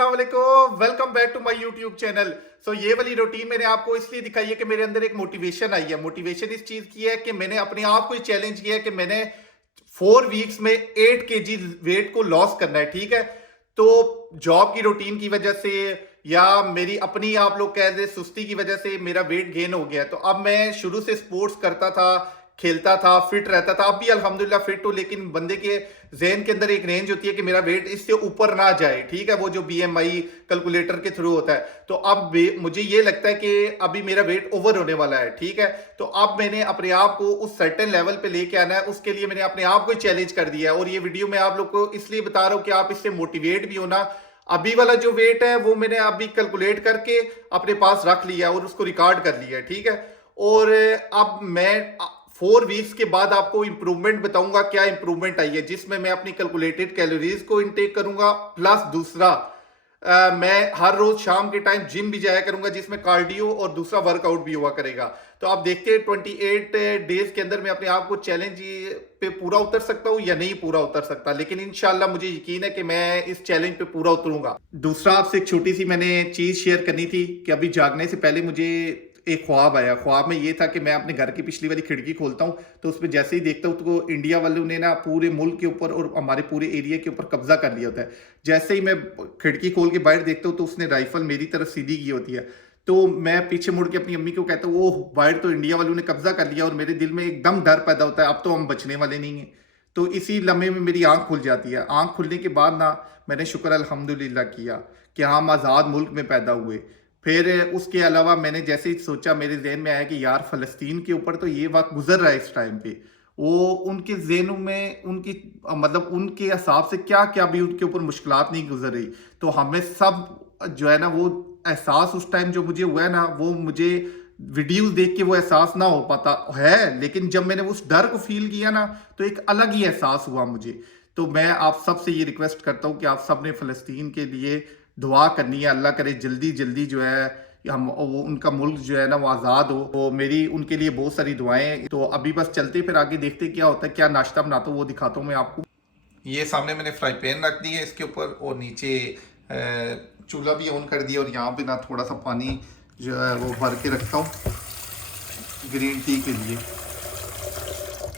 अस्सलाम वालेकुम, welcome back to my YouTube channel. ये वाली रूटीन मैंने आपको इसलिए दिखाई है कि मेरे अंदर एक मोटिवेशन आई है। मोटिवेशन इस चीज की है कि मैंने अपने आप को चैलेंज किया है कि मैंने 4 वीक्स में 8 kg वेट को लॉस करना है। ठीक है, तो जॉब की रूटीन की वजह से या मेरी अपनी आप लोग कह दे सुस्ती की वजह से मेरा वेट गेन हो गया। तो अब मैं शुरू से स्पोर्ट्स करता था, खेलता था, फिट रहता था, अब भी अल्हम्दुलिल्लाह फिट हूं, लेकिन बंदे के जहन के अंदर एक रेंज होती है कि मेरा वेट इससे ऊपर ना जाए। ठीक है, वो जो बीएमआई कैलकुलेटर के थ्रू होता है। तो अब मुझे ये लगता है कि अभी मेरा वेट ओवर होने वाला है। ठीक है, तो अब मैंने अपने आप को उस सर्टेन लेवल पे लेके आना है। उसके लिए मैंने अपने आप को चैलेंज कर दिया है और ये वीडियो मैं आप लोग को इसलिए बता रहा हूं कि आप इससे मोटिवेट भी होना। अभी वाला जो वेट है वो मैंने अभी कैलकुलेट करके अपने पास रख लिया और उसको रिकॉर्ड कर लिया है। ठीक है, और अब मैं 4 वीक्स के बाद आपको इंप्रूवमेंट बताऊंगा, क्या इंप्रूवमेंट आई है, जिसमें मैं अपनी कैलकुलेटेड कैलोरीज को इनटेक करूंगा। प्लस दूसरा मैं हर रोज शाम के टाइम जिम भी जाया करूंगा, जिसमें कार्डियो और दूसरा वर्कआउट भी हुआ करेगा। तो आप देखते हैं 28 डेज के अंदर मैं अपने आप को चैलेंज पे पूरा उतर सकता हूं या नहीं पूरा उतर सकता, लेकिन इंशाल्लाह मुझे यकीन है कि मैं इस चैलेंज पे पूरा उतरूंगा। दूसरा आपसे एक छोटी सी मैंने चीज शेयर करनी थी कि अभी जागने से पहले मुझे एक ख्वाब आया। ख्वाब में ये था कि मैं अपने घर की पिछली वाली खिड़की खोलता हूँ तो उसमें जैसे ही देखता हूँ तो इंडिया वालों ने ना पूरे मुल्क के ऊपर और हमारे पूरे एरिया के ऊपर कब्जा कर लिया होता है। जैसे ही मैं खिड़की खोल के बाहर देखता हूँ तो उसने राइफल मेरी तरफ सीधी की होती है। तो मैं पीछे मुड़ के अपनी अम्मी को कहता हूँ, ओह बाहर तो इंडिया वालों ने कब्जा कर लिया, और मेरे दिल में एकदम डर पैदा होता है, अब तो हम बचने वाले नहीं हैं। तो इसी लम्हे में मेरी आंख खुल जाती है। आंख खुलने के बाद ना मैंने शुक्र अल्हम्दुलिल्लाह किया कि हम आज़ाद मुल्क में पैदा हुए। फिर उसके अलावा मैंने जैसे ही सोचा मेरे जहन में आया कि यार फ़लस्तीन के ऊपर तो ये वक्त गुजर रहा है इस टाइम पे, वो उनके जहनों में उनकी मतलब उनके हिसाब से क्या क्या भी उनके ऊपर मुश्किलात नहीं गुजर रही। तो हमें सब जो है ना वो एहसास उस टाइम जो मुझे हुआ है ना, वो मुझे वीडियोस देख के वो एहसास ना हो पाता है, लेकिन जब मैंने उस डर को फील किया ना तो एक अलग ही एहसास हुआ मुझे। तो मैं आप सबसे ये रिक्वेस्ट करता हूँ कि आप सब ने फ़लस्तीन के लिए दुआ करनी है। अल्लाह करे जल्दी जल्दी जो है हम वो उनका मुल्क जो है ना वो आज़ाद हो। तो मेरी उनके लिए बहुत सारी दुआएं। तो अभी बस चलते फिर आगे देखते क्या होता है, क्या नाश्ता बनाता हूँ वो दिखाता हूँ मैं आपको। ये सामने मैंने फ्राई पैन रख दी है इसके ऊपर, और नीचे चूल्हा भी ऑन कर दिया, और यहाँ पे ना थोड़ा सा पानी जो है वो भर के रखता हूँ ग्रीन टी के लिए।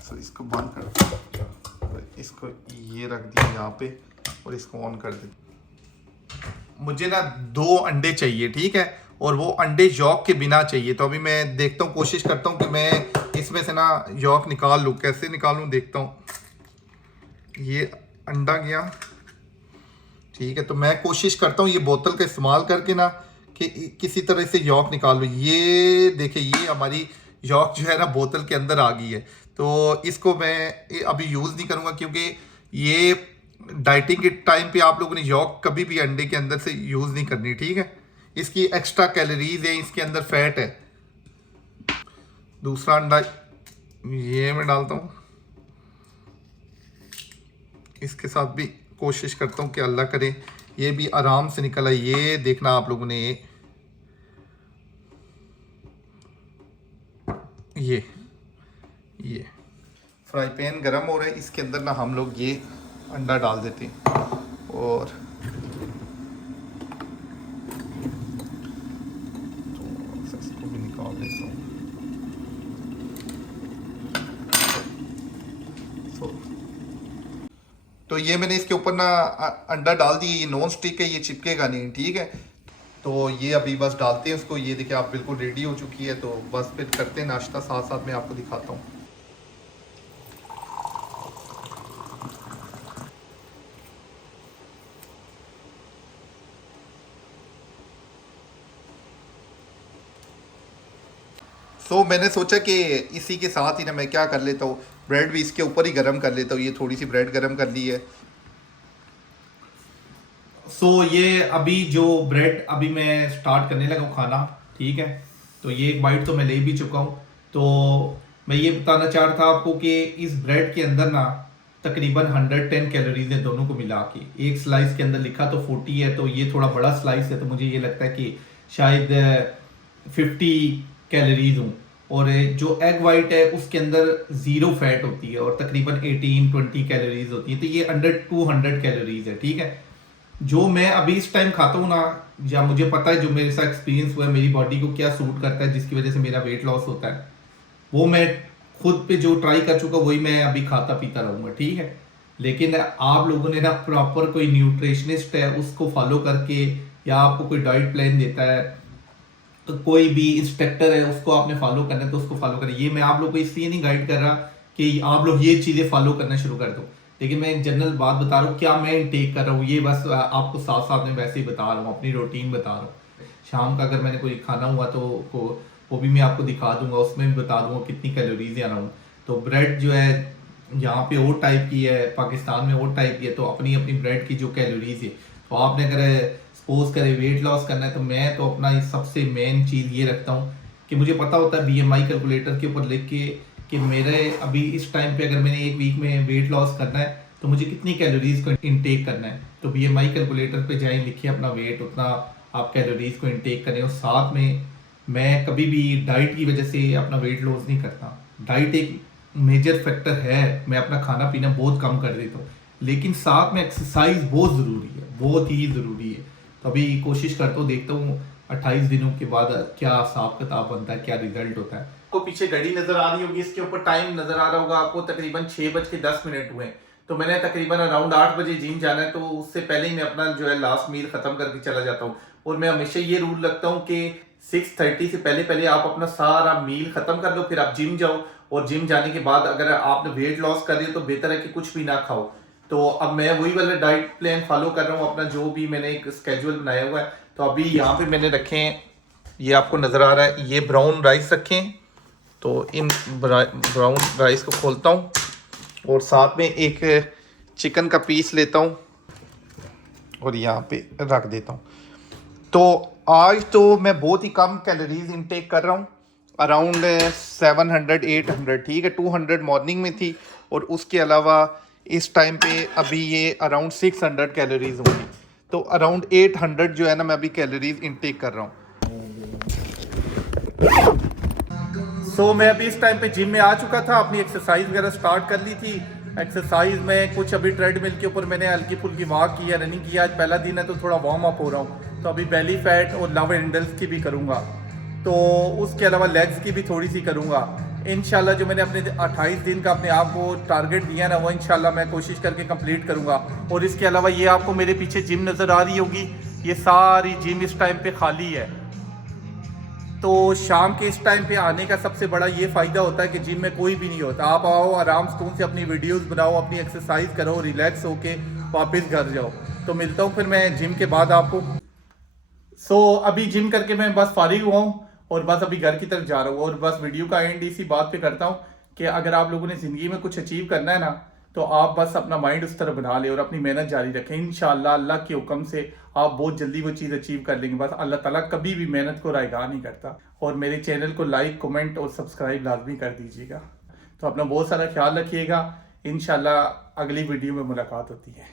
तो इसको बंद कर, इसको ये रख दिया यहाँ पे और इसको ऑन कर दिया। मुझे ना 2 अंडे चाहिए, ठीक है, और वो अंडे यॉक के बिना चाहिए। तो अभी मैं देखता हूँ, कोशिश करता हूँ कि मैं इसमें से ना यॉक निकाल लूँ। कैसे निकालूँ देखता हूँ। ये अंडा गया, ठीक है। तो मैं कोशिश करता हूँ ये बोतल का इस्तेमाल करके ना कि किसी तरह से यॉक निकाल लूँ। ये देखिए, ये हमारी यॉक जो है ना बोतल के अंदर आ गई है। तो इसको मैं अभी यूज़ नहीं करूँगा, क्योंकि ये डाइटिंग के टाइम पे आप लोगों ने यॉक कभी भी अंडे के अंदर से यूज़ नहीं करनी, ठीक है। इसकी एक्स्ट्रा कैलोरीज है, इसके अंदर फैट है। दूसरा अंडा ये मैं डालता हूँ, इसके साथ भी कोशिश करता हूँ कि अल्लाह करे ये भी आराम से निकल आए। ये देखना आप लोगों ने, ये फ्राई पैन गरम हो रहा है, इसके अंदर ना हम लोग ये अंडा डाल देते हैं और इसको भी निकाल देता हूँ। तो ये मैंने इसके ऊपर ना अंडा डाल दिया। ये नॉन स्टिक है, ये चिपकेगा नहीं, ठीक है। तो ये अभी बस डालते हैं उसको। ये देखिए आप बिल्कुल रेडी हो चुकी है। तो बस फिर करते हैं नाश्ता, साथ साथ मैं आपको दिखाता हूँ। तो मैंने सोचा कि इसी के साथ ही ना मैं क्या कर लेता हूँ, ब्रेड भी इसके ऊपर ही गर्म कर लेता हूँ। ये थोड़ी सी ब्रेड गर्म कर ली है। ये अभी जो ब्रेड अभी मैं स्टार्ट करने लगा हूँ खाना, ठीक है। तो ये एक बाइट तो मैं ले भी चुका हूँ। तो मैं ये बताना चाह रहा था आपको कि इस ब्रेड के अंदर ना तकरीबन 110 कैलोरीज है दोनों को मिला के। एक स्लाइस के अंदर लिखा तो 40 है, तो ये थोड़ा बड़ा स्लाइस है, तो मुझे ये लगता है कि शायद 50 कैलोरीज हूँ। और जो एग वाइट है उसके अंदर 0 फैट होती है और तकरीबन 18-20 कैलोरीज होती है। तो ये अंडर 200 कैलोरीज है, ठीक है। जो मैं अभी इस टाइम खाता हूँ ना, या मुझे पता है जो मेरे साथ एक्सपीरियंस हुआ है, मेरी बॉडी को क्या सूट करता है जिसकी वजह से मेरा वेट लॉस होता है, वो मैं खुद पे जो ट्राई कर चुका वही मैं अभी खाता पीता रहूँगा, ठीक है। लेकिन आप लोगों ने ना प्रॉपर कोई न्यूट्रिशनिस्ट है उसको फॉलो करके, या आपको कोई डाइट प्लान देता है, तो कोई भी इंस्ट्रक्टर है उसको आपने फॉलो करना है तो उसको फॉलो करें। ये मैं आप लोग को इसलिए नहीं गाइड कर रहा कि आप लोग ये चीज़ें फॉलो करना शुरू कर दो, लेकिन मैं एक जनरल बात बता रहा हूँ क्या मैं इनटेक कर रहा हूँ, ये बस आपको साथ साथ में वैसे ही बता रहा हूँ, अपनी रूटीन बता रहा हूँ। शाम का अगर मैंने कोई खाना हुआ तो वो भी मैं आपको दिखा दूंगा, उसमें भी बता दूंगा कितनी कैलोरीज है अराउंड। तो ब्रेड जो है यहाँ पे और टाइप की है, पाकिस्तान में और टाइप की है, तो अपनी अपनी ब्रेड की जो कैलोरीज है, तो आपने अगर सपोज करे वेट लॉस करना है, तो मैं तो अपना सबसे मेन चीज़ ये रखता हूँ कि मुझे पता होता है BMI कैलकुलेटर के ऊपर लिख के कि मेरे अभी इस टाइम पे अगर मैंने एक वीक में वेट लॉस करना है तो मुझे कितनी कैलोरीज को इनटेक करना है। तो BMI कैलकुलेटर पे जाएं, लिखिए अपना वेट, उतना आप कैलोरीज को इनटेक करें। और साथ में मैं कभी भी डाइट की वजह से अपना वेट लॉस नहीं करता। डाइट एक मेजर फैक्टर है, मैं अपना खाना पीना बहुत कम कर देता हूँ, लेकिन साथ में एक्सरसाइज बहुत ज़रूरी है, बहुत ही ज़रूरी है। तो अभी कोशिश करता हूँ, देखता हूँ 28 दिनों के बाद क्या हिसाब किताब बनता है, क्या रिजल्ट होता है। आपको पीछे घड़ी नजर आ रही होगी, इसके ऊपर टाइम नजर आ रहा होगा आपको, तकरीबन 6:10 हुए। तो मैंने तकरीबन अराउंड 8 बजे जिम जाना है, तो उससे पहले ही मैं अपना जो है लास्ट मील खत्म करके चला जाता हूँ। और मैं हमेशा ये रूल रखता हूँ कि 6:30 से पहले पहले आप अपना सारा मील खत्म कर लो, फिर आप जिम जाओ। और जिम जाने के बाद अगर आपने वेट लॉस कर लिया तो बेहतर है कि कुछ भी ना खाओ। तो अब मैं वही वाला डाइट प्लान फॉलो कर रहा हूँ अपना, जो भी मैंने एक स्केड्यूल बनाया हुआ है। तो अभी यहाँ पे मैंने रखे हैं, ये आपको नज़र आ रहा है, ये ब्राउन राइस रखे हैं। तो इन ब्राउन राइस को खोलता हूँ और साथ में एक चिकन का पीस लेता हूँ और यहाँ पे रख देता हूँ। तो आज तो मैं बहुत ही कम कैलोरीज इनटेक कर रहा हूँ, अराउंड 700-800, ठीक है। 200 मॉर्निंग में थी, और उसके अलावा इस टाइम पे अभी ये अराउंड 600 कैलोरीज होंगी। तो अराउंड 800 जो है ना, मैं अभी कैलोरीज इनटेक कर रहा हूँ। सो मैं अभी इस टाइम पे जिम में आ चुका था, अपनी एक्सरसाइज वगैरह स्टार्ट कर ली थी। एक्सरसाइज में कुछ अभी ट्रेडमिल के ऊपर मैंने हल्की फुल्की वॉक किया, रनिंग किया। आज पहला दिन है तो थोड़ा वार्म अप हो रहा हूँ। तो अभी बेली फैट और लव हैंडल्स की भी करूँगा, तो उसके अलावा लेग्स की भी थोड़ी सी करूँगा इंशाल्लाह। जो मैंने अपने 28 दिन का अपने आप को टारगेट दिया ना, वो इंशाल्लाह मैं कोशिश करके कंप्लीट करूँगा। और इसके अलावा ये आपको मेरे पीछे जिम नज़र आ रही होगी, ये सारी जिम इस टाइम पे खाली है। तो शाम के इस टाइम पे आने का सबसे बड़ा ये फ़ायदा होता है कि जिम में कोई भी नहीं होता। आप आओ, आराम सुकून से अपनी वीडियोस बनाओ, अपनी एक्सरसाइज करो, रिलैक्स होके वापस घर जाओ। तो मिलता हूँ फिर मैं जिम के बाद आपको। अभी जिम करके मैं बस फारिग हुआ हूँ और बस अभी घर की तरफ जा रहा हूँ। और बस वीडियो का एंड इसी बात पे करता हूँ कि अगर आप लोगों ने ज़िंदगी में कुछ अचीव करना है ना, तो आप बस अपना माइंड उस तरह बना ले और अपनी मेहनत जारी रखें। इंशाल्लाह अल्लाह के हुक्म से आप बहुत जल्दी वो चीज़ अचीव कर लेंगे। बस अल्लाह ताला कभी भी मेहनत को रायगा नहीं करता। और मेरे चैनल को लाइक, कमेंट और सब्सक्राइब लाजमी कर दीजिएगा। तो अपना बहुत सारा ख्याल रखिएगा। इंशाल्लाह अगली वीडियो में मुलाकात होती है।